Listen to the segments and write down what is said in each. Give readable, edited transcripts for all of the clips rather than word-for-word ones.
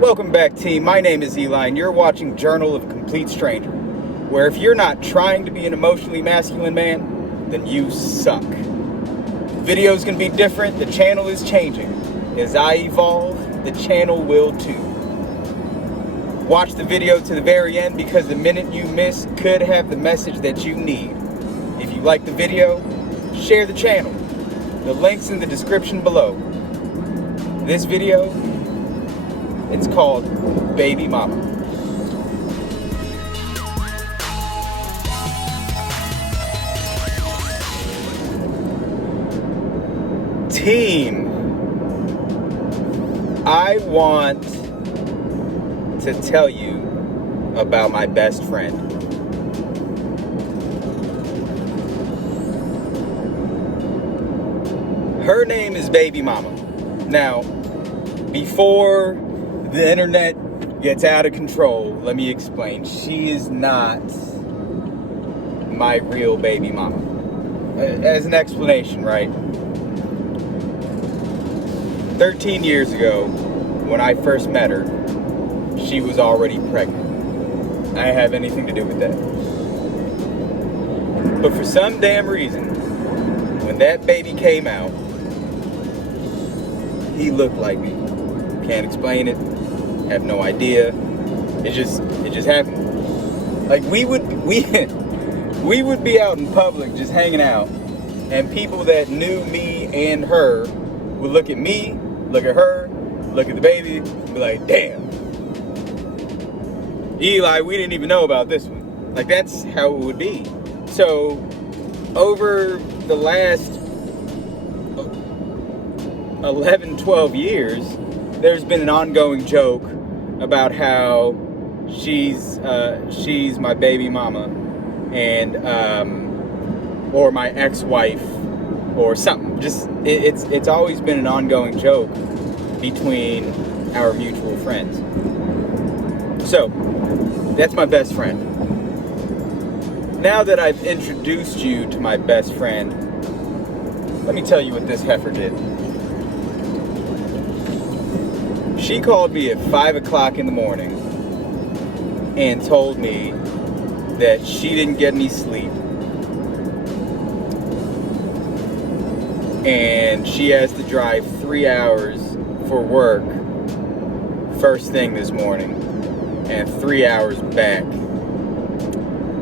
Welcome back, team. My name is Eli, and you're watching Journal of a Complete Stranger, where if you're not trying to be an emotionally masculine man, then you suck. Videos can be different. The channel is changing. As I evolve, the channel will too. Watch the video to the very end because the minute you miss could have the message that you need. If you like the video, share the channel. The link's in the description below. This video, it's called Baby Mama. Team, I want to tell you about my best friend. Her name is Baby Mama. Now, before the internet gets out of control, let me explain. She is not my real baby mama. As an explanation, right? 13 years ago, when I first met her, she was already pregnant. I didn't have anything to do with that. But for some damn reason, when that baby came out, he looked like me. Can't explain it. Have no idea. It just happened. Like we would be out in public just hanging out, and people that knew me and her would look at me, look at her, look at the baby, and be like, damn, Eli, we didn't even know about this one. Like, that's how it would be. So over the last 11, 12 years, there's been an ongoing joke about how she's my baby mama, and or my ex-wife or something. Just it's always been an ongoing joke between our mutual friends. So that's my best friend. Now that I've introduced you to my best friend, let me tell you what this heifer did. She called me at 5 o'clock in the morning and told me that she didn't get any sleep and she has to drive 3 hours for work first thing this morning and 3 hours back,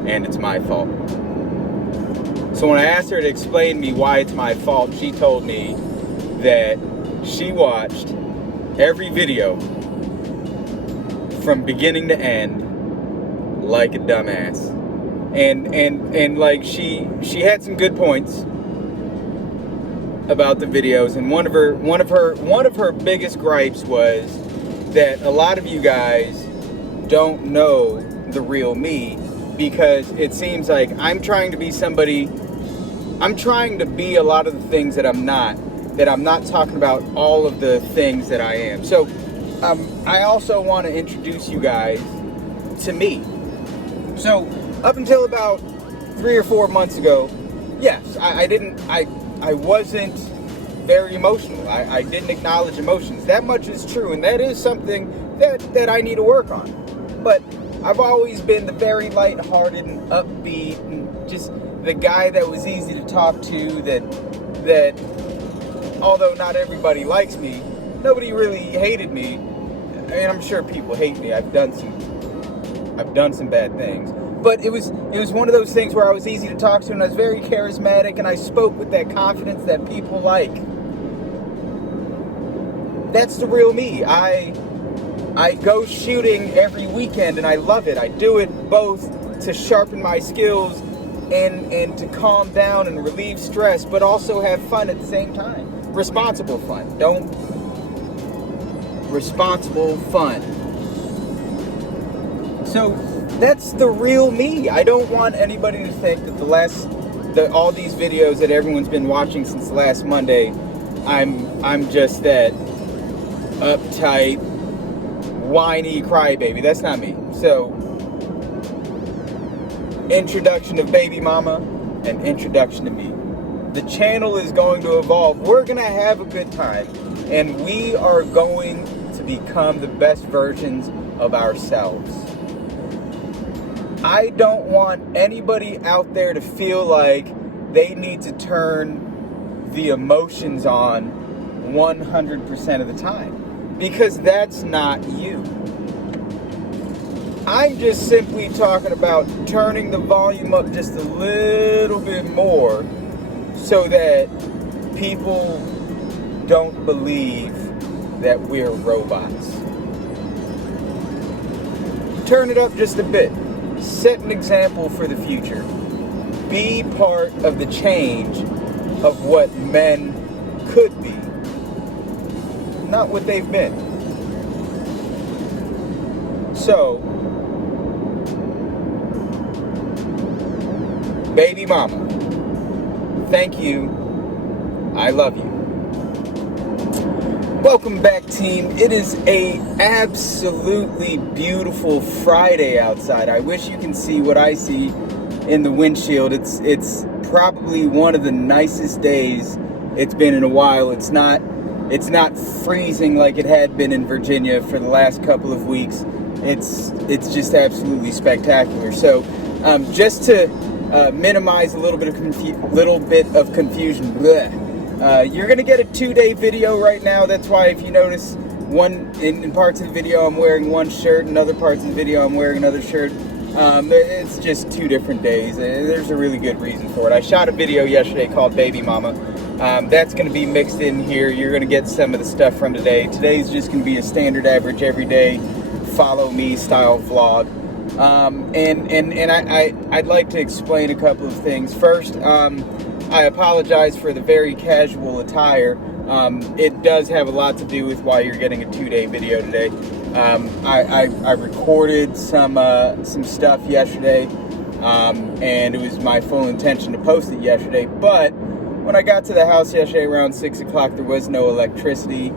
and it's my fault. So when I asked her to explain to me why it's my fault, she told me that she watched every video from beginning to end like a dumbass, and like she had some good points about the videos, and one of her biggest gripes was that a lot of you guys don't know the real me, because it seems like I'm trying to be somebody. I'm trying to be a lot of the things that I'm not. That I'm not talking about all of the things that I am. So I also want to introduce you guys to me. So up until about 3 or 4 months ago, yes, I wasn't very emotional. I didn't acknowledge emotions. That much is true, and that is something that I need to work on. But I've always been the very lighthearted and upbeat and just the guy that was easy to talk to, that although not everybody likes me, nobody really hated me. I mean, I'm sure people hate me. I've done some bad things. But it was one of those things where I was easy to talk to, and I was very charismatic, and I spoke with that confidence that people like. That's the real me. I go shooting every weekend, and I love it. I do it both to sharpen my skills and to calm down and relieve stress, but also have fun at the same time. Responsible fun. Responsible fun. So that's the real me. I don't want anybody to think that all these videos that everyone's been watching since last Monday, I'm just that uptight, whiny crybaby. That's not me. So, introduction of Baby Mama and introduction to me. The channel is going to evolve. We're going to have a good time, and we are going to become the best versions of ourselves. I don't want anybody out there to feel like they need to turn the emotions on 100% of the time, because that's not you. I'm just simply talking about turning the volume up just a little bit more so that people don't believe that we're robots. Turn it up just a bit. Set an example for the future. Be part of the change of what men could be, not what they've been. So, baby mama, thank you. I love you. Welcome back, team. It is a absolutely beautiful Friday outside. I wish you can see what I see in the windshield. It's probably one of the nicest days it's been in a while. It's not freezing like it had been in Virginia for the last couple of weeks. It's just absolutely spectacular. So just to minimize a little bit of confusion. You're gonna get a 2-day video right now. That's why, if you notice, in parts of the video I'm wearing one shirt, in other parts of the video I'm wearing another shirt. It's just 2 different days. There's a really good reason for it. I shot a video yesterday called Baby Mama. That's gonna be mixed in here. You're gonna get some of the stuff from today. Today's just gonna be a standard average everyday follow me style vlog. I'd like to explain a couple of things. First, I apologize for the very casual attire. It does have a lot to do with why you're getting a 2-day video today. I recorded some stuff yesterday, and it was my full intention to post it yesterday. But when I got to the house yesterday around 6 o'clock, there was no electricity.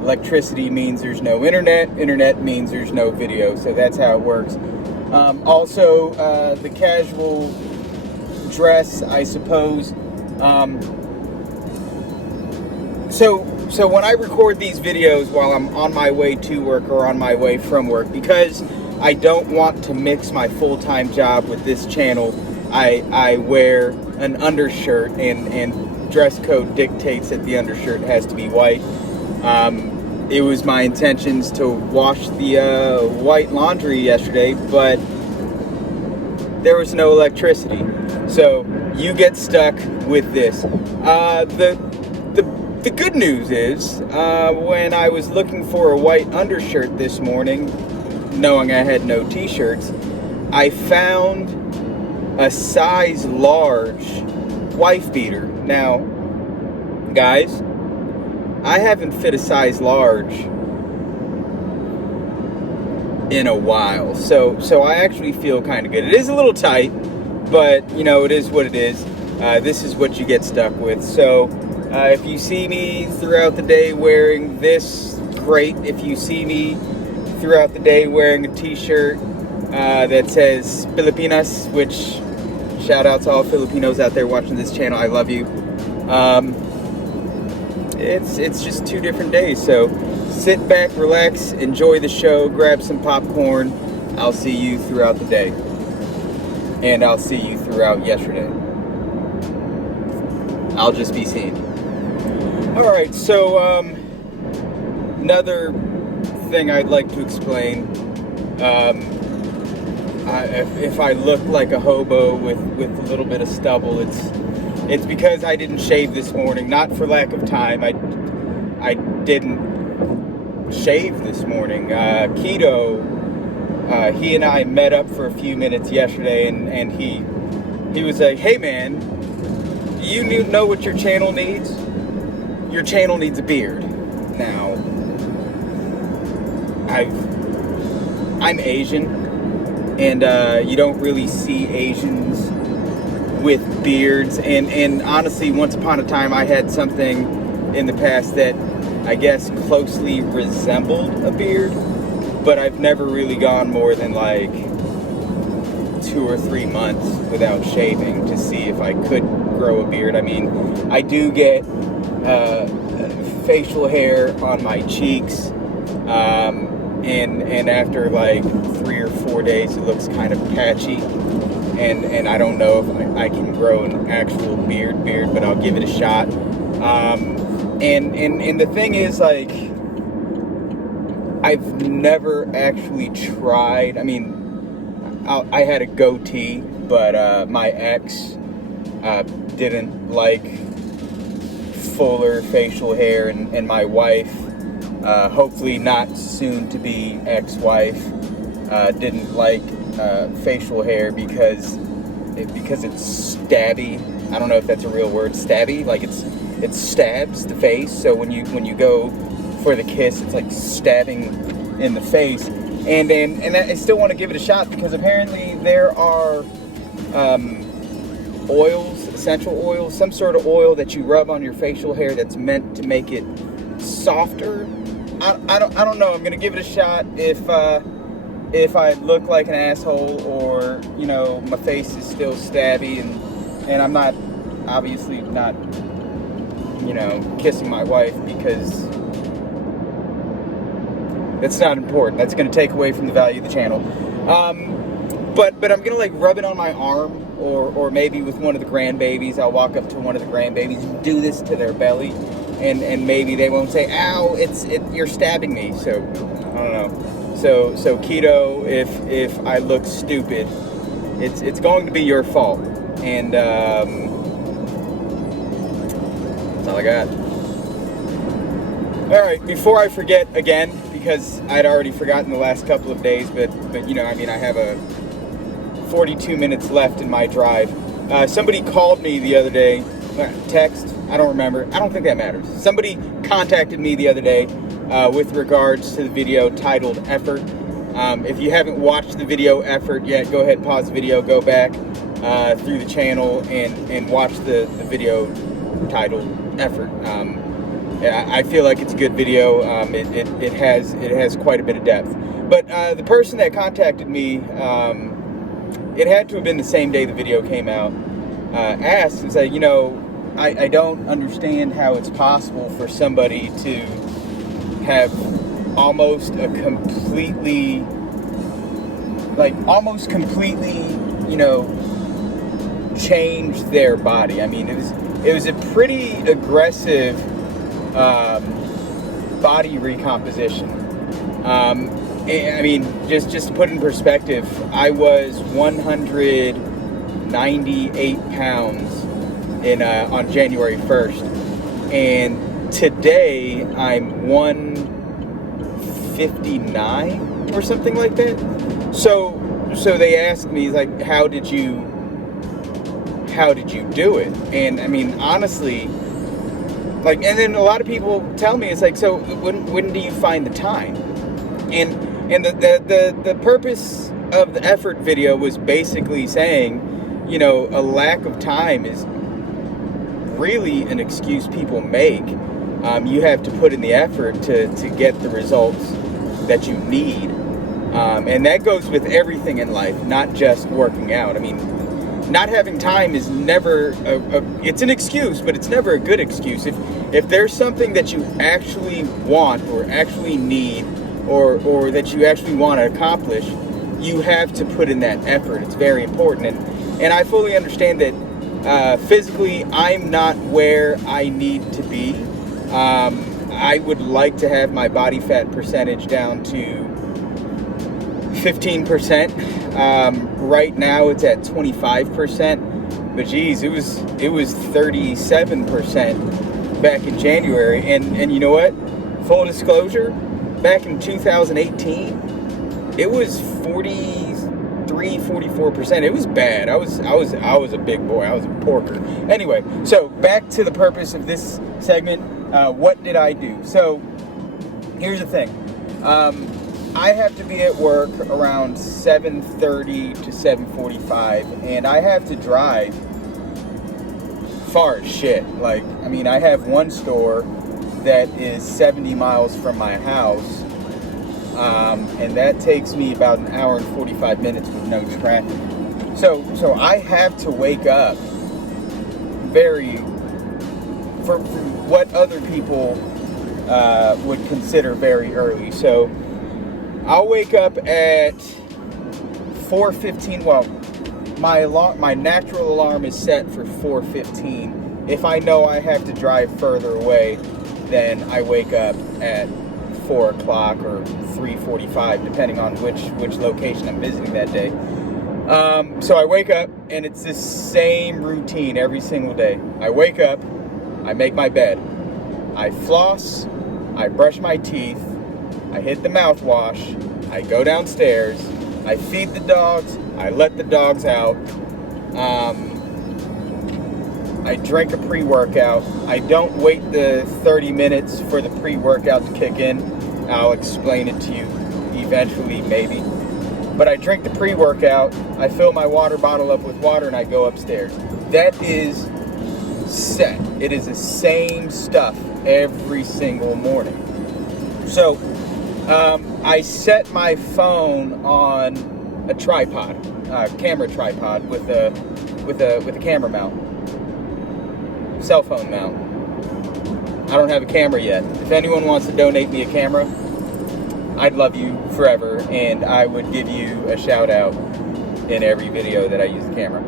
Electricity means there's no internet. Internet means there's no video. So that's how it works. Also, the casual dress, I suppose. So when I record these videos while I'm on my way to work or on my way from work, because I don't want to mix my full-time job with this channel, I wear an undershirt, and dress code dictates that the undershirt has to be white. It was my intentions to wash the white laundry yesterday, but there was no electricity. So you get stuck with this. The good news is, when I was looking for a white undershirt this morning, knowing I had no t-shirts, I found a size large wife beater. Now, guys, I haven't fit a size large in a while, so I actually feel kind of good. It is a little tight, but you know, it is what it is. This is what you get stuck with. So if you see me throughout the day wearing this, great. If you see me throughout the day wearing a t-shirt that says Filipinas, which, shout out to all Filipinos out there watching this channel, I love you. It's just 2 different days. So sit back, relax, enjoy the show, grab some popcorn. I'll see you throughout the day. And I'll see you throughout yesterday. I'll just be seen. Alright, so another thing I'd like to explain. If I look like a hobo with a little bit of stubble, it's because I didn't shave this morning. Not for lack of time. I didn't shave this morning. Keto, he and I met up for a few minutes yesterday, and he was like, "Hey man, you know what your channel needs? Your channel needs a beard." Now, I'm Asian, and you don't really see Asians with beards, and honestly, once upon a time I had something in the past that I guess closely resembled a beard, but I've never really gone more than like 2 or 3 months without shaving to see if I could grow a beard. I mean, I do get facial hair on my cheeks, And after like 3 or 4 days, it looks kind of patchy, and I don't know if I can grow an actual beard, but I'll give it a shot. And the thing is, like, I've never actually tried. I mean, I had a goatee, but my ex didn't like fuller facial hair, and my wife, hopefully not soon to be ex-wife, didn't like facial hair because it's stabby. I don't know if that's a real word, stabby. Like it stabs the face. So when you go for the kiss, it's like stabbing in the face. And I still want to give it a shot because apparently there are oils, essential oils, some sort of oil that you rub on your facial hair that's meant to make it softer. I don't know. I'm gonna give it a shot. If I look like an asshole, or you know, my face is still stabby, and I'm not, obviously not, you know, kissing my wife, because that's not important. That's gonna take away from the value of the channel. But I'm gonna like rub it on my arm, or maybe with one of the grandbabies. I'll walk up to one of the grandbabies and do this to their belly, and maybe they won't say, "Ow, you're stabbing me." So I don't know. So Keto, if I look stupid, it's going to be your fault. And that's all I got. All right, before I forget again, because I'd already forgotten the last couple of days, but you know, I mean, I have a 42 minutes left in my drive. Somebody called me the other day, text, I don't remember. I don't think that matters. Somebody contacted me the other day with regards to the video titled Effort. If you haven't watched the video Effort yet, go ahead, pause the video, go back through the channel and watch the video titled Effort. I feel like it's a good video. It has quite a bit of depth. But the person that contacted me, it had to have been the same day the video came out, asked and said, you know, I don't understand how it's possible for somebody to have almost completely, you know, change their body. I mean, it was a pretty aggressive body recomposition. I mean, just to put it in perspective, I was 198 pounds on January 1st, and today I'm 159 or something like that. So they asked me, like, how did you do it? And I mean, honestly, like, and then a lot of people tell me, it's like, so when do you find the time? And the purpose of the Effort video was basically saying, you know, a lack of time is really an excuse people make. You have to put in the effort to get the results that you need. And that goes with everything in life, not just working out. I mean, not having time is never it's an excuse, but it's never a good excuse. If there's something that you actually want or actually need, or that you actually want to accomplish, you have to put in that effort. It's very important. And I fully understand that physically I'm not where I need to be. I would like to have my body fat percentage down to 15%. Right now it's at 25%, but geez, it was 37% back in January. And you know what? Full disclosure, back in 2018, it was 44%. It was bad. I was a big boy. I was a porker. Anyway, so back to the purpose of this segment. What did I do? So here's the thing. I have to be at work around 7:30 to 7:45, and I have to drive far as shit. Like, I mean, I have one store that is 70 miles from my house, and that takes me about an hour and 45 minutes with no traffic. So I have to wake up for what other people would consider very early. So I'll wake up at 4:15. Well, my natural alarm is set for 4:15. If I know I have to drive further away, then I wake up at 4 o'clock or 3:45, depending on which location I'm visiting that day. So I wake up, and it's the same routine every single day. I wake up, I make my bed, I floss, I brush my teeth, I hit the mouthwash, I go downstairs, I feed the dogs, I let the dogs out, I drink a pre-workout. I don't wait the 30 minutes for the pre-workout to kick in. I'll explain it to you eventually, maybe. But I drink the pre-workout, I fill my water bottle up with water, and I go upstairs. That is set. It is the same stuff every single morning. So I set my phone on a tripod, camera tripod with a camera mount, cell phone mount. I don't have a camera yet. If anyone wants to donate me a camera, I'd love you forever, and I would give you a shout out in every video that I use the camera.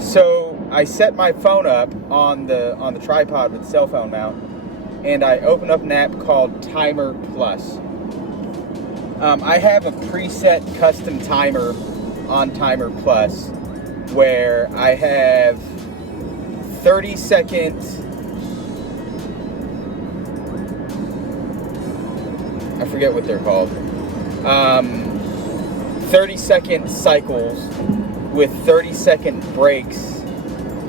So I set my phone up on the tripod with the cell phone mount, and I open up an app called Timer Plus. I have a preset custom timer on Timer Plus where I have 30 seconds. I forget what they're called. 30-second cycles with 30-second breaks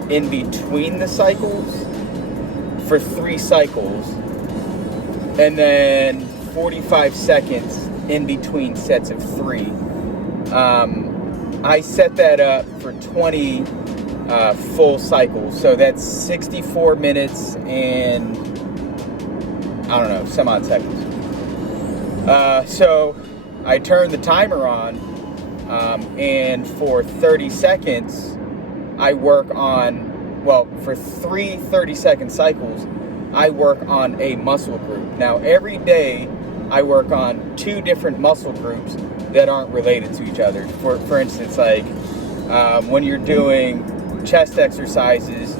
in between the cycles for 3 cycles, and then 45 seconds in between sets of 3. I set that up for 20 full cycles, so that's 64 minutes and I don't know, some odd seconds. So I turn the timer on, and for 30 seconds I work on, for 3 30-second cycles, I work on a muscle group. Now, every day I work on 2 different muscle groups that aren't related to each other. For instance, like when you're doing chest exercises,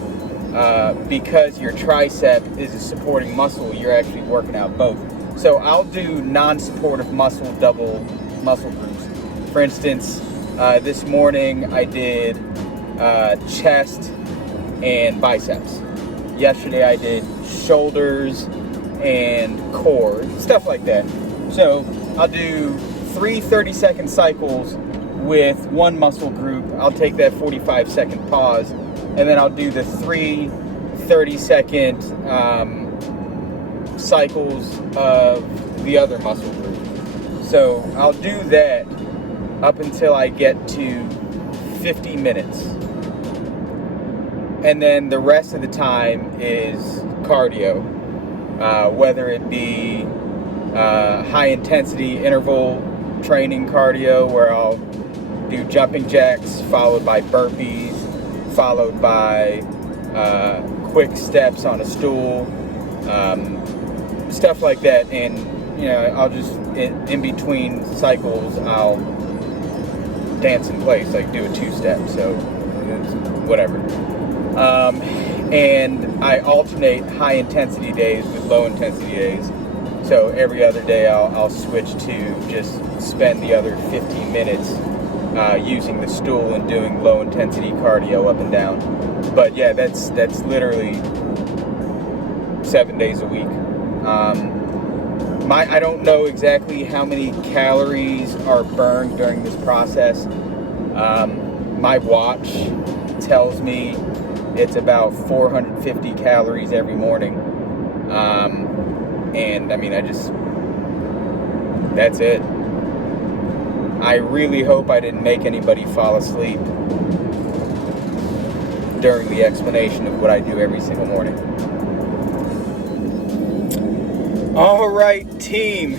because your tricep is a supporting muscle, you're actually working out both. So I'll do non-supportive double muscle groups. For instance, this morning I did chest and biceps. Yesterday I did shoulders and core, stuff like that. So I'll do 3 30-second cycles with one muscle group. I'll take that 45-second pause, and then I'll do the 3 30-second cycles of the other muscle group. So I'll do that up until I get to 50 minutes. And then the rest of the time is cardio, whether it be high intensity interval training cardio, where I'll do jumping jacks followed by burpees, followed by quick steps on a stool, stuff like that. And I'll just in between cycles I'll dance in place, like do a 2-step, so it's whatever. And I alternate high intensity days with low intensity days. So every other day I'll switch to just spend the other 15 minutes using the stool and doing low intensity cardio up and down. But yeah, that's literally 7 days a week. I don't know exactly how many calories are burned during this process. My watch tells me it's about 450 calories every morning. And I mean, that's it. I really hope I didn't make anybody fall asleep during the explanation of what I do every single morning. All right, team.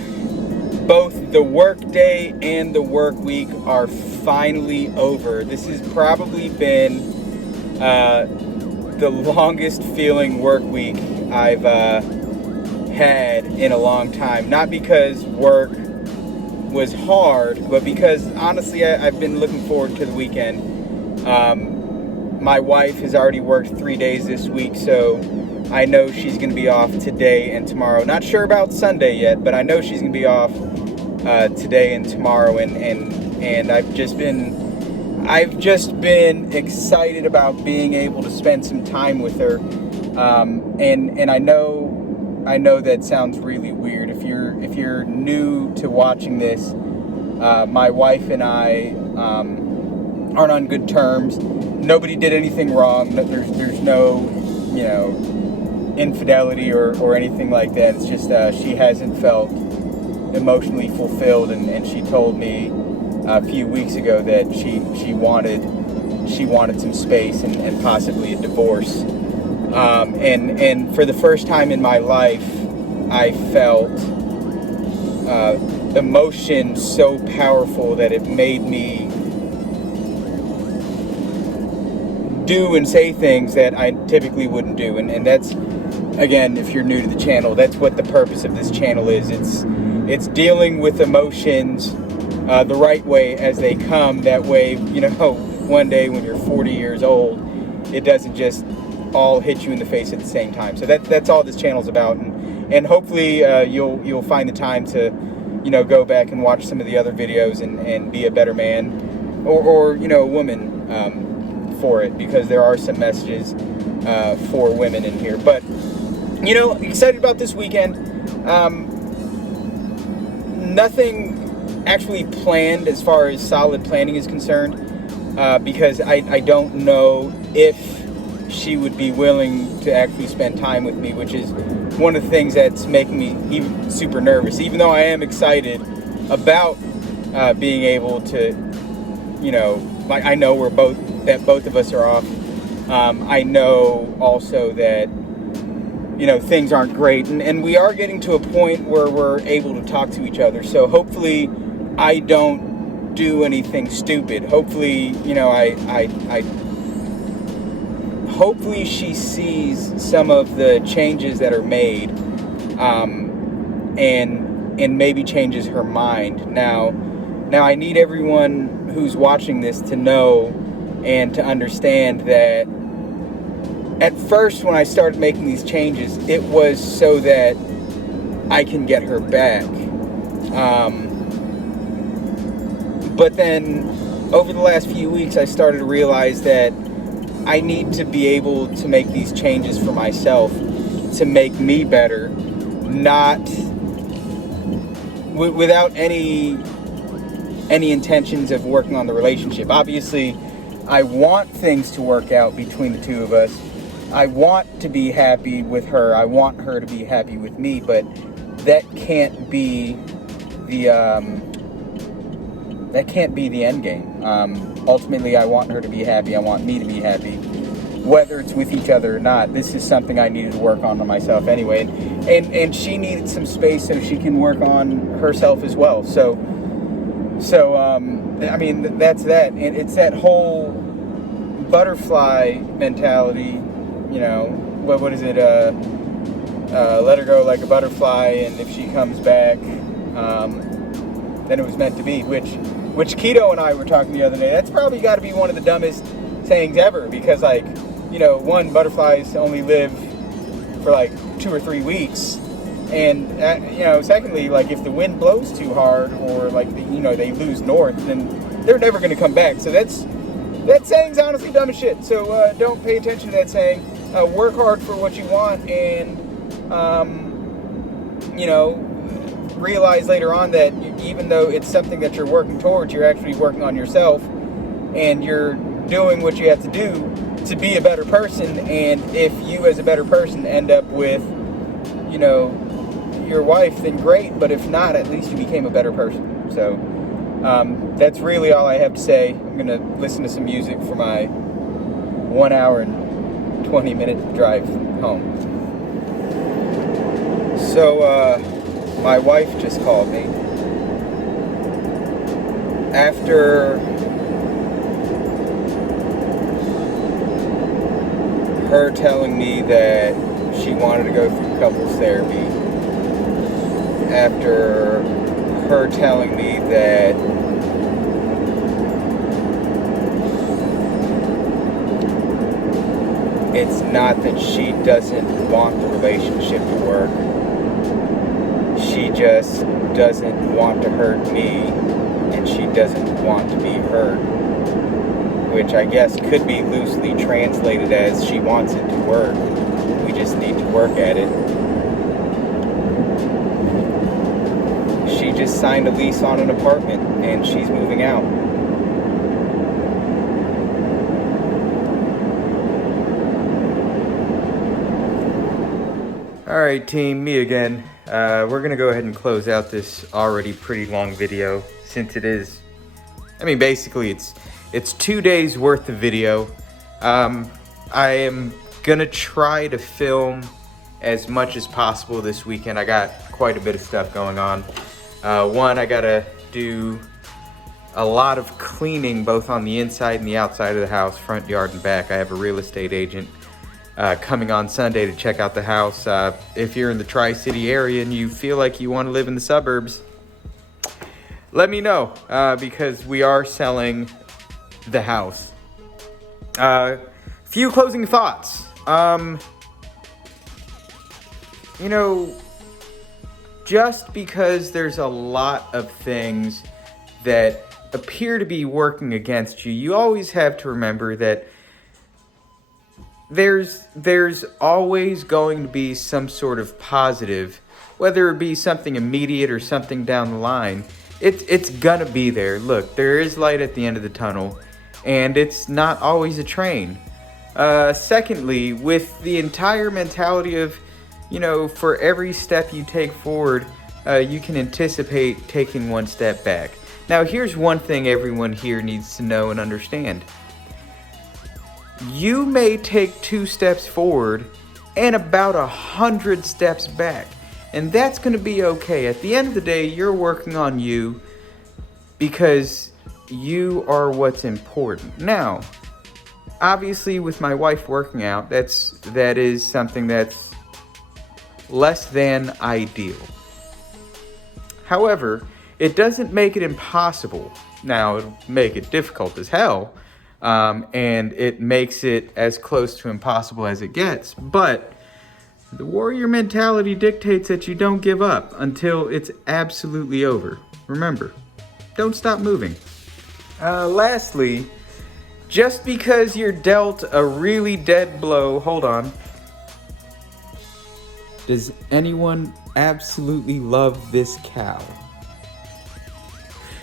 Both the work day and the work week are finally over. This has probably been the longest feeling work week I've had in a long time. Not because work was hard, but because honestly I've been looking forward to the weekend. My wife has already worked 3 days this week, so I know she's going to be off today and tomorrow. Not sure about Sunday yet, but I know she's going to be off today and tomorrow, and I've just been excited about being able to spend some time with her. And I know that sounds really weird. If you're new to watching this, my wife and I aren't on good terms. Nobody did anything wrong. There's no, infidelity or anything like that. It's just she hasn't felt emotionally fulfilled, and she told me a few weeks ago that she wanted some space and possibly a divorce. And for the first time in my life, I felt emotion so powerful that it made me do and say things that I typically wouldn't do. And that's, again, if you're new to the channel, that's what the purpose of this channel is. It's dealing with emotions the right way as they come. That way, one day when you're 40 years old, it doesn't just all hit you in the face at the same time. So that's all this channel's about. And hopefully you'll find the time to, go back and watch some of the other videos and be a better man or a woman for it, because there are some messages for women in here. But, excited about this weekend. Nothing actually planned as far as solid planning is concerned, because I don't know if she would be willing to actually spend time with me, which is one of the things that's making me even super nervous. Even though I am excited about being able to, I know both of us are off. I know also that, things aren't great, and we are getting to a point where we're able to talk to each other. So hopefully I don't do anything stupid. Hopefully, hopefully she sees some of the changes that are made, and maybe changes her mind. Now I need everyone who's watching this to know and to understand that at first when I started making these changes, it was so that I can get her back. But then over the last few weeks, I started to realize that I need to be able to make these changes for myself to make me better, not without any intentions of working on the relationship. Obviously, I want things to work out between the two of us. I want to be happy with her. I want her to be happy with me, but that can't be the end game. Ultimately, I want her to be happy. I want me to be happy, whether it's with each other or not. This is something I needed to work on myself anyway, and she needed some space so she can work on herself as well. So I mean, that's that, and it's that whole butterfly mentality. What is it? Let her go like a butterfly, and if she comes back, then it was meant to be. Which Keto and I were talking the other day. That's probably got to be one of the dumbest sayings ever, because one, butterflies only live for like 2 or 3 weeks, and secondly, if the wind blows too hard or they lose north, then they're never going to come back. So that saying's honestly dumb as shit. So don't pay attention to that saying. Work hard for what you want, and realize later on that even though it's something that you're working towards, you're actually working on yourself, and you're doing what you have to do to be a better person. And if you as a better person end up with your wife, then great, but if not, at least you became a better person. So that's really all I have to say. I'm gonna listen to some music for my 1 hour and 20-minute drive home. So my wife just called me after her telling me that she wanted to go through couples therapy, after her telling me that it's not that she doesn't want the relationship to work. She just doesn't want to hurt me, and she doesn't want to be hurt. Which I guess could be loosely translated as she wants it to work. We just need to work at it. She just signed a lease on an apartment, and she's moving out. Alright team, me again. We're gonna go ahead and close out this already pretty long video, since it is, basically it's 2 days worth of video. I am gonna try to film as much as possible this weekend. I got quite a bit of stuff going on. One, I gotta do a lot of cleaning both on the inside and the outside of the house, front yard and back. I have a real estate agent coming on Sunday to check out the house. If you're in the Tri-City area and you feel like you want to live in the suburbs, let me know, because we are selling the house. Few closing thoughts. Just because there's a lot of things that appear to be working against you, you always have to remember that there's always going to be some sort of positive, whether it be something immediate or something down the line. It's gonna be there. Look, there is light at the end of the tunnel, and it's not always a train. Secondly, with the entire mentality of, for every step you take forward, you can anticipate taking one step back. Now, here's one thing everyone here needs to know and understand. You may take 2 steps forward and about 100 steps back, and that's going to be okay. At the end of the day, you're working on you because you are what's important. Now, obviously with my wife working out, that is something that's less than ideal. However, it doesn't make it impossible. Now, it'll make it difficult as hell, and it makes it as close to impossible as it gets. But the warrior mentality dictates that you don't give up until it's absolutely over. Remember, don't stop moving. Lastly, just because you're dealt a really dead blow, hold on. Does anyone absolutely love this cow?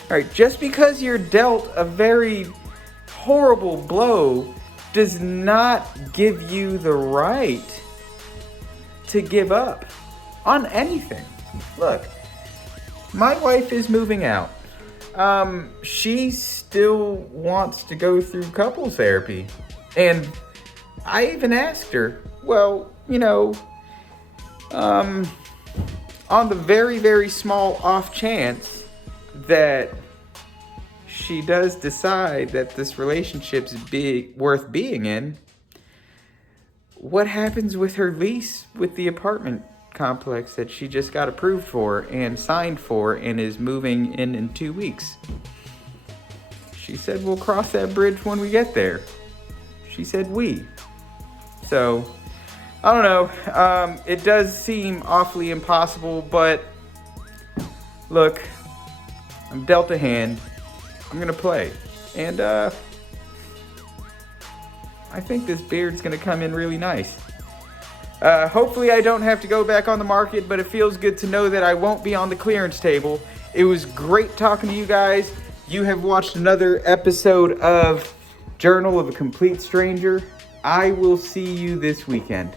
All right, just because you're dealt a very horrible blow does not give you the right to give up on anything. Look, my wife is moving out. She still wants to go through couples therapy. And I even asked her, well, on the very, very small off chance that she does decide that this relationship's worth being in, what happens with her lease with the apartment complex that she just got approved for and signed for and is moving in 2 weeks? She said, we'll cross that bridge when we get there. She said we. So, I don't know. It does seem awfully impossible, but look, I'm dealt a hand. I'm gonna play. And I think this beard's gonna come in really nice. Hopefully I don't have to go back on the market, but it feels good to know that I won't be on the clearance table. It was great talking to you guys. You have watched another episode of Journal of a Complete Stranger. I will see you this weekend.